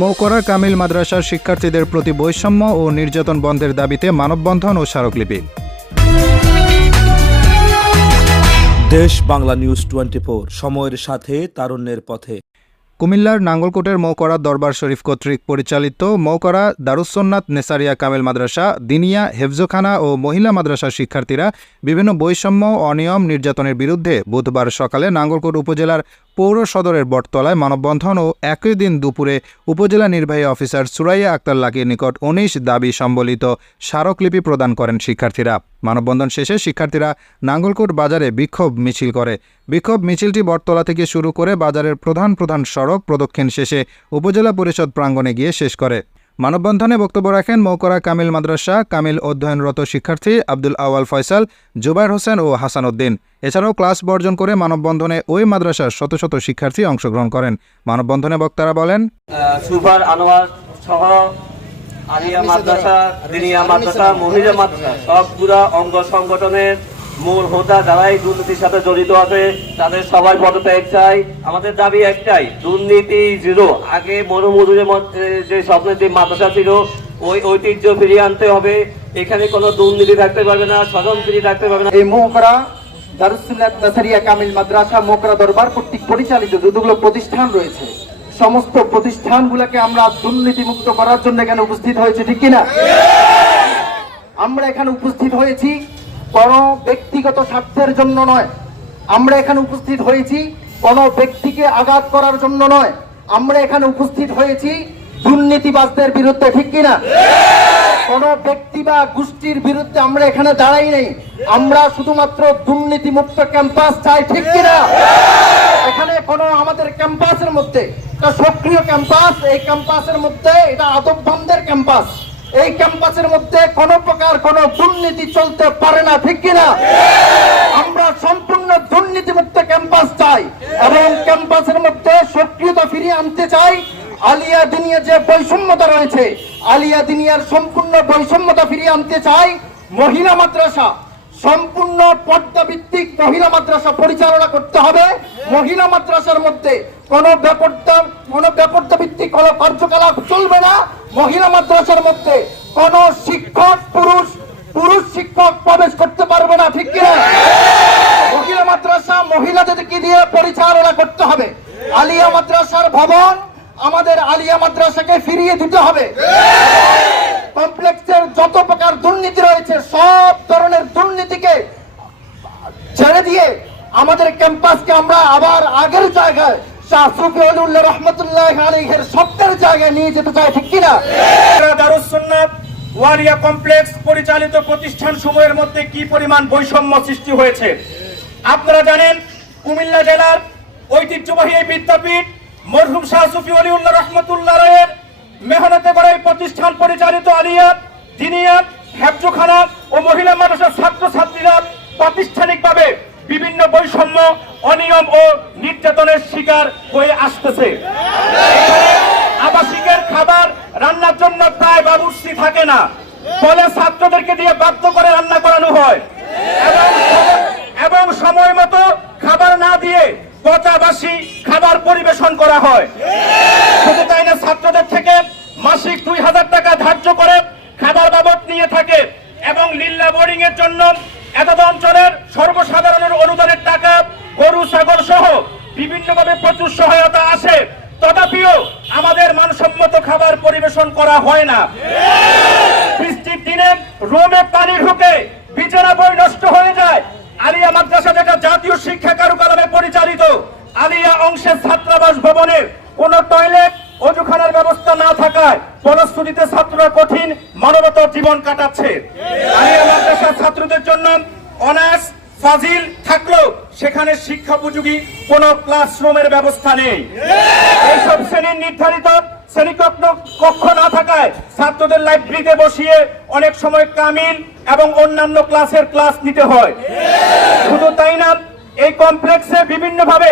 মৌকরা কামিল মাদ্রাসার শিক্ষার্থীদের প্রতি বৈষম্য ও নির্যাতন বন্ধের দাবিতে মানববন্ধন ও স্মারকলিপি। দেশ বাংলা নিউজ টোয়েন্টি সময়ের সাথে, তারুণ্যের পথে। কুমিল্লার নাঙ্গলকোটের মৌকরা দরবার শরীফ কর্তৃক পরিচালিত মৌকরা দারুসন্নাত নেসারিয়া কামেল মাদ্রাসা, দিনিয়া, হেফজোখানা ও মহিলা মাদ্রাসার শিক্ষার্থীরা বিভিন্ন বৈষম্য অনিয়ম নির্যাতনের বিরুদ্ধে বুধবার সকালে নাঙ্গলকোট উপজেলার পৌর সদরের বটতলায় মানববন্ধন ও একই দিন দুপুরে উপজেলা নির্বাহী অফিসার সুরাইয়া আক্তার লাকির নিকট উনিশ দাবি সম্বলিত স্মারকলিপি প্রদান করেন শিক্ষার্থীরা। মানববন্ধন শেষে শিক্ষার্থীরা নাঙ্গলকোট বাজারে বিক্ষোভ মিছিল করে। বিক্ষোভ মিছিলটি বটতলা থেকে শুরু করে বাজারের প্রধান প্রধান সড়ক প্রদক্ষিণ শেষে উপজেলা পরিষদ প্রাঙ্গণে গিয়ে শেষ করে। মানববন্ধনে বক্তব্য রাখেন মৌকরা কামিল মাদ্রাসা, কামিল অধ্যয়নরত শিক্ষার্থী আব্দুল আওয়াল ফয়সাল, জুবাইর হোসেন ও হাসান উদ্দিন। এছাড়াও ক্লাস বর্জন করে মানববন্ধনে ওই মাদ্রাসার শত শত শিক্ষার্থী অংশগ্রহণ করেন। মানববন্ধনে বক্তারা বলেন সুপার আনোয়ার সহ আলিয়া মাদ্রাসা, দিনিয়া মাদ্রাসা, মহিলা মাদ্রাসা সবগুলা অঙ্গ সংগঠনের মূল হোতা যারাই দুর্নীতির সাথে জড়িত আছে, তাদের সবাই পদত্যাগ চাই। আমাদের দাবি একটাই, দুর্নীতি জিরো। আগে মনোমজুরের মধ্যে যে স্বপ্নের যে মাদ্রাসা ছিল, ওই ঐতিহ্য ফিরিয়ে আনতে হবে। এখানে কোনো দুর্নীতি থাকতে পারবে না, স্বজনপ্রীতি থাকতে পারবে না। এই মোহকরা দারুসুল্লাহ কামিল মাদ্রাসা মোকরা দরবার কর্তৃক পরিচালিত যতগুলো প্রতিষ্ঠান রয়েছে, সমস্ত প্রতিষ্ঠানগুলোকে আমরা দুর্নীতিমুক্ত করার জন্য এখানে উপস্থিত হয়েছে, ঠিক কিনা? আমরা এখানে উপস্থিত হয়েছি কোন ব্যক্তিগত স্বার্থের জন্য নয়। আমরা এখানে উপস্থিত হয়েছি কোন ব্যক্তিকে আঘাত করার জন্য নয়। আমরা এখানে উপস্থিত হয়েছি দুর্নীতিবাজদের বিরুদ্ধে, ঠিক কিনা? কোন ব্যক্তি বা গোষ্ঠীর বিরুদ্ধে আমরা এখানে দাঁড়াই নেই। আমরা শুধুমাত্র দুর্নীতি মুক্ত ক্যাম্পাস চাই, ঠিক কিনা? এখানে কোন আমাদের ক্যাম্পাসের মধ্যে সক্রিয় ক্যাম্পাস, এই ক্যাম্পাসের মধ্যে এটা আদব বন্ধের ক্যাম্পাস। এই ক্যাম্পাসের মধ্যে কোন প্রকার কোন দুর্নীতি চলতে পারে না, ঠিক কিনা? আমরা সম্পূর্ণ দুর্নীতি মুক্ত ক্যাম্পাস চাই এবং ক্যাম্পাসের মধ্যে সক্রিয়তা ফিরিয়ে আনতে চাই। আলিয়া দিনিয়া যে বৈষম্যতা রয়েছে, আলিয়া দিনিয়ার সম্পূর্ণ বৈষম্যতা ফিরিয়ে আনতে চাই। মহিলা মাদ্রাসা, সম্পূর্ণ পর্দা ভিত্তিক মহিলা মাদ্রাসা পরিচালনা করতে হবে। মহিলা মাদ্রাসার মধ্যে কোন ব্যাপারটা কোন ব্যাপারটা ভিত্তিক কোন কার্যকলাপ চলবে না। মহিলা মাদ্রাসার মধ্যে কোন শিক্ষক, পুরুষ পুরুষ শিক্ষক প্রবেশ করতে পারবে না, ঠিক কিনা? মহিলা মাদ্রাসা মহিলাদেরকে দিয়ে পরিচালনা করতে হবে? আলিয়া মাদ্রাসার ভবন আমাদের আলিয়া মাদ্রাসাকে ফিরিয়ে দিতে হবে। কমপ্লেক্সের যত প্রকার দুর্নীতি রয়েছে, সব ধরনের দুর্নীতিকে ছেড়ে দিয়ে আমাদের ক্যাম্পাসকে আমরা আবার আগের জায়গায় শাহ সুফি অলিউল্লাহ রহমতুল্লাহ নিয়ে যেতে ঠিক ওয়ারিয়া কমপ্লেক্স পরিচালিত প্রতিষ্ঠান সমূহের মধ্যে পরিমাণ বৈষম্য সৃষ্টি হয়েছে? আপনারা জানেন, কুমিল্লা জেলার ঐতিহ্যবাহী এই বিদ্যাপীঠ মরহুম শাহ সুফি রহমতুল্লাহ রায়ের মেহনতে করে এই প্রতিষ্ঠান পরিচালিত আলিয়া দিনিয়া হেফজোখানা ও মহিলা মাদ্রাসার ছাত্রছাত্রীরা প্রাতিষ্ঠানিকভাবে বিভিন্ন বৈষম্য, অনিয়ম ও নির্যাতনের শিকার হয়ে আসতেছে। আবাসিকের খাবার রান্নার জন্য প্রায় বাবুর্চি থাকে না। ফলে ছাত্রদেরকে দিয়ে বাধ্য করে রান্না করানো হয়। এবং সময় মতো খাবার না দিয়ে পচাবাসি খাবার পরিবেশন করা হয়। শুধু তাই না, ছাত্রদের থেকে মাসিক দুই হাজার টাকা ধার্য করে খাবার বাবদ নিয়ে থাকে। এবং লিল্লা বোর্ডিং এর জন্য এতদ অঞ্চলের সর্বসাধারণের অনুদানের টাকা গরু, ছাগল সহ বিভিন্নভাবে প্রচুর সহায়তা আসে তথাপিও আমাদের মানসম্মত খাবার পরিবেশন করা হয় না। বৃষ্টির দিনে রোমে পানি ঢুকে বিছানা বই নষ্ট হয়ে যায়। আলিয়া মাদ্রাসা যেটা জাতীয় শিক্ষা কারুকালামে পরিচালিত, আলিয়া অংশের ছাত্রাবাস ভবনের কোন টয়লেট অজুখানার ব্যবস্থা না থাকায় ফলশ্রুতিতে ছাত্ররা কঠিন মানবতার জীবন কাটাচ্ছে। মাদ্রাসার ছাত্রদের জন্য অনার্স ফাজিল থাকলেও সেখানে শিক্ষাপোযোগী কোন ক্লাসরুমের ব্যবস্থা নেই। এইসব শ্রেণির নির্ধারিত শ্রেণীকক্ষ কক্ষ না থাকায় ছাত্রদের লাইব্রেরিতে বসিয়ে অনেক সময় কামিল এবং অন্যান্য ক্লাসের ক্লাস নিতে হয়। শুধু তাই না এই কমপ্লেক্সে বিভিন্নভাবে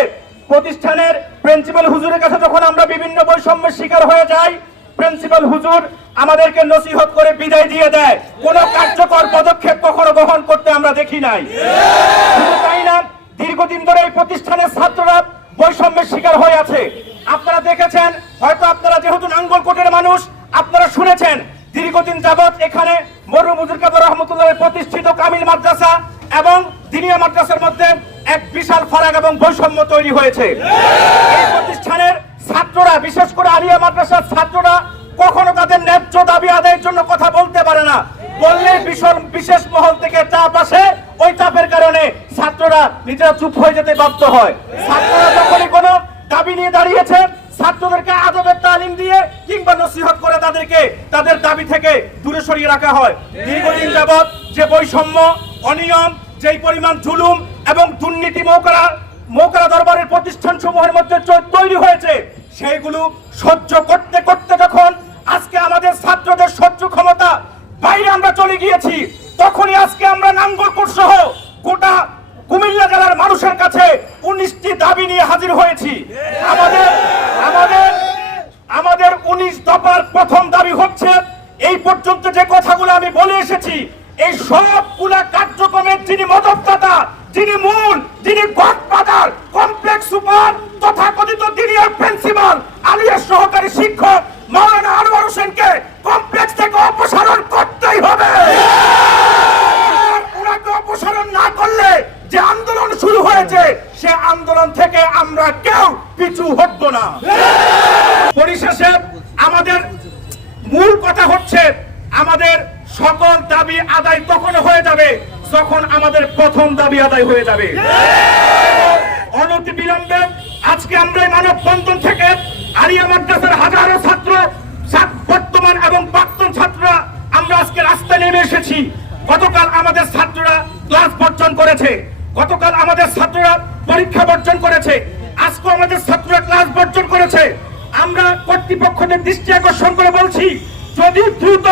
প্রতিষ্ঠানের প্রিন্সিপাল হুজুরের কাছে যখন আমরা বিভিন্ন বৈষম্যের শিকার হয়ে যাই প্রিন্সিপাল হুজুর আমাদেরকে নসিহত করে বিদায় দিয়ে দেয়। কোনো কার্যকর পদক্ষেপ কখনো গ্রহণ করতে আমরা দেখি নাই। তাই না, দীর্ঘদিন ধরে এই প্রতিষ্ঠানের ছাত্ররা বৈষম্যের শিকার হয়ে আছে। আপনারা দেখেছেন, হয়তো আপনারা যেহেতু নাঙ্গলকোটের মানুষ, আপনারা শুনেছেন, দীর্ঘদিন যাবৎ এখানে মরু হুজুর কাবর রহমতুল্লাহ প্রতিষ্ঠিত কামিল মাদ্রাসা এবং দিনিয়া মাদ্রাসার মধ্যে এক বিশাল ফারাক এবং বৈষম্য তৈরি হয়েছে। ছাত্ররা, বিশেষ করে আলিয়া মাদ্রাসার ছাত্ররা কখনো তাদের ন্যায্য দাবি আদায়ের জন্য কথা বলতে পারে না। বললে বিশাল বিশেষ মহল থেকে চাপ আসে, ওই চাপের কারণে ছাত্ররা নিজেরা চুপ হয়ে যেতে বাধ্য হয়। ছাত্ররা যখনই কোনো দাবি নিয়ে দাঁড়িয়েছে, ছাত্রদেরকে আদবের তালিম দিয়ে কিংবা নসিহত করে তাদেরকে তাদের দাবি থেকে দূরে সরিয়ে রাখা হয়। দীর্ঘদিন যাবৎ যে বৈষম্য, অনিয়ম, যেই পরিমাণ জুলুম এবং দুর্নীতি মৌকরা মৌকরা দরবারের প্রতিষ্ঠান সমূহের মধ্যে তৈরি হয়েছে সেইগুলো সহ্য করতে করতে যখন আজকে আমাদের ছাত্রদের সহ্য ক্ষমতা বাইরে আমরা চলে গিয়েছি, তখনই আজকে আমরা নাঙ্গলকোট সহ গোটা কুমিল্লা জেলার মানুষের কাছে উনিশটি দাবি নিয়ে হাজির হয়েছি। আমাদের আমাদের আমাদের উনিশ দফার প্রথম দাবি হচ্ছে, এই পর্যন্ত যে কথাগুলো আমি বলে এসেছি, এই সবগুলা কার্যক্রমের যিনি মদতদাতা, যিনি মূল, যিনি গডফাদার সুপার তথাকথিত দিনিয়ার প্রিন্সিপাল, আলিয়ার সহকারী শিক্ষক মাওলানা আনোয়ার হোসেনকে কমপ্লেক্স থেকে অপসারণ করতেই হবে। ওনাকে অপসারণ না করলে যে আন্দোলন শুরু হয়েছে, সে আন্দোলন থেকে আমরা কেউ পিছু হটব না। পরিশেষে আমাদের মূল কথা হচ্ছে, আমাদের সকল দাবি আদায় তখন হয়ে যাবে, যখন আমাদের প্রথম দাবি আদায় হয়ে যাবে। অনতি বিলম্বে আজকে আমরা এই মানববন্ধন থেকে আরিয়া মাদ্রাসার হাজারো ছাত্র বর্তমান এবং প্রাক্তন ছাত্ররা আমরা আজকে রাস্তায় নেমে এসেছি। গতকাল আমাদের ছাত্ররা ক্লাস বর্জন করেছে। গতকাল আমাদের ছাত্ররা পরীক্ষা বর্জন করেছে। আজকে আমাদের ছাত্ররা ক্লাস বর্জন করেছে। আমরা কর্তৃপক্ষদের দৃষ্টি আকর্ষণ করে বলছি, যদি দ্রুত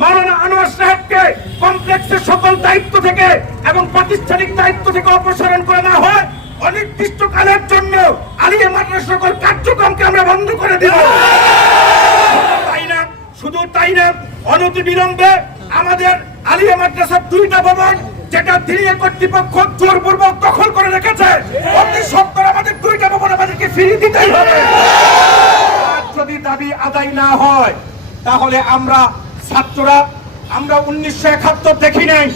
মাওলানা আনোয়ার সাহেবকে কমপ্লেক্সের সকল দায়িত্ব থেকে এবং প্রাতিষ্ঠানিক দায়িত্ব থেকে অপসারণ করে না হয় অনির্দিষ্টকালের জন্য আলিয়া মাদ্রাসার সকল কার্যক্রমকে আমরা বন্ধ করে দেব। তাই না? শুধু তাই না, অনতি বিলম্বে আমাদের আলিয়া মাদ্রাসার দুইটা ভবন, যেটা দিল্লি কর্তৃপক্ষ জোরপূর্বক দখল করে রেখেছে, অতি সত্তর আমাদের দুইটা ভবন আমাদেরকে ফিরিয়ে দিতেই হবে। যদি দাবি আদায় না হয়, তাহলে আমরা ছাত্ররা, আমরা উনিশশো একাত্তর দেখি নাই,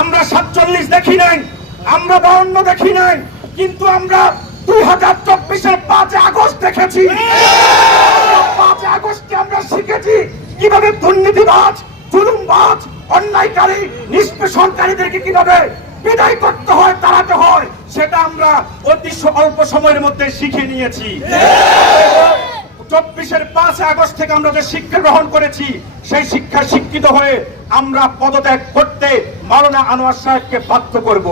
আমরা সাতচল্লিশ দেখি নাই, আমরা বাউন্ন দেখি নাই কিন্তু আমরা দুই হাজার চব্বিশের পাঁচ আগস্ট দেখেছি। পাঁচ আগস্টে আমরা শিখেছি কীভাবে দুর্নীতিবাজ, জুলুমবাজ, অন্যায়কারী, নিষ্পেষণকারীদেরকে কীভাবে বিদায় করতে হয়, তাড়াতে হয়, সেটা আমরা অতি অল্প সময়ের মধ্যে শিখে নিয়েছি। চব্বিশের পাঁচ আগস্ট থেকে আমরা যে শিক্ষা গ্রহণ করেছি, সেই শিক্ষা শিক্ষিত হয়ে আমরা পদত্যাগ করতে মাওলানা আনোয়ার সাহেবকে বাধ্য করব।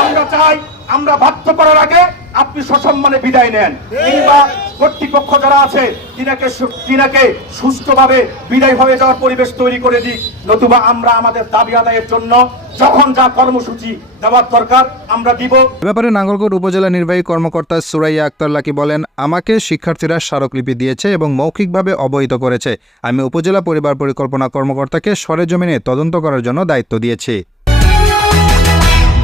আমরা চাই আমরা বাধ্য করার আগে আপনি সসম্মানে বিদায় নেন। কিংবা কর্তৃপক্ষ যারা আছে তিনাকে তিনাকে সুষ্ঠুভাবে বিদায় হয়ে যাওয়ার পরিবেশ তৈরি করে দিক। নতুবা আমরা আমাদের দাবি আদায়ের জন্য যখন যা কর্মসূচি দেওয়ার দরকার আমরা দিব। ব্যাপারে নাঙ্গলকোট উপজেলা নির্বাহী কর্মকর্তা সুরাইয়া আক্তার লাকি বলেন আমাকে শিক্ষার্থীরা স্মারকলিপি দিয়েছে এবং মৌখিকভাবে অবহিত করেছে। আমি উপজেলা পরিবার পরিকল্পনা কর্মকর্তাকে সরেজমিনে তদন্ত করার জন্য দায়িত্ব দিয়েছি।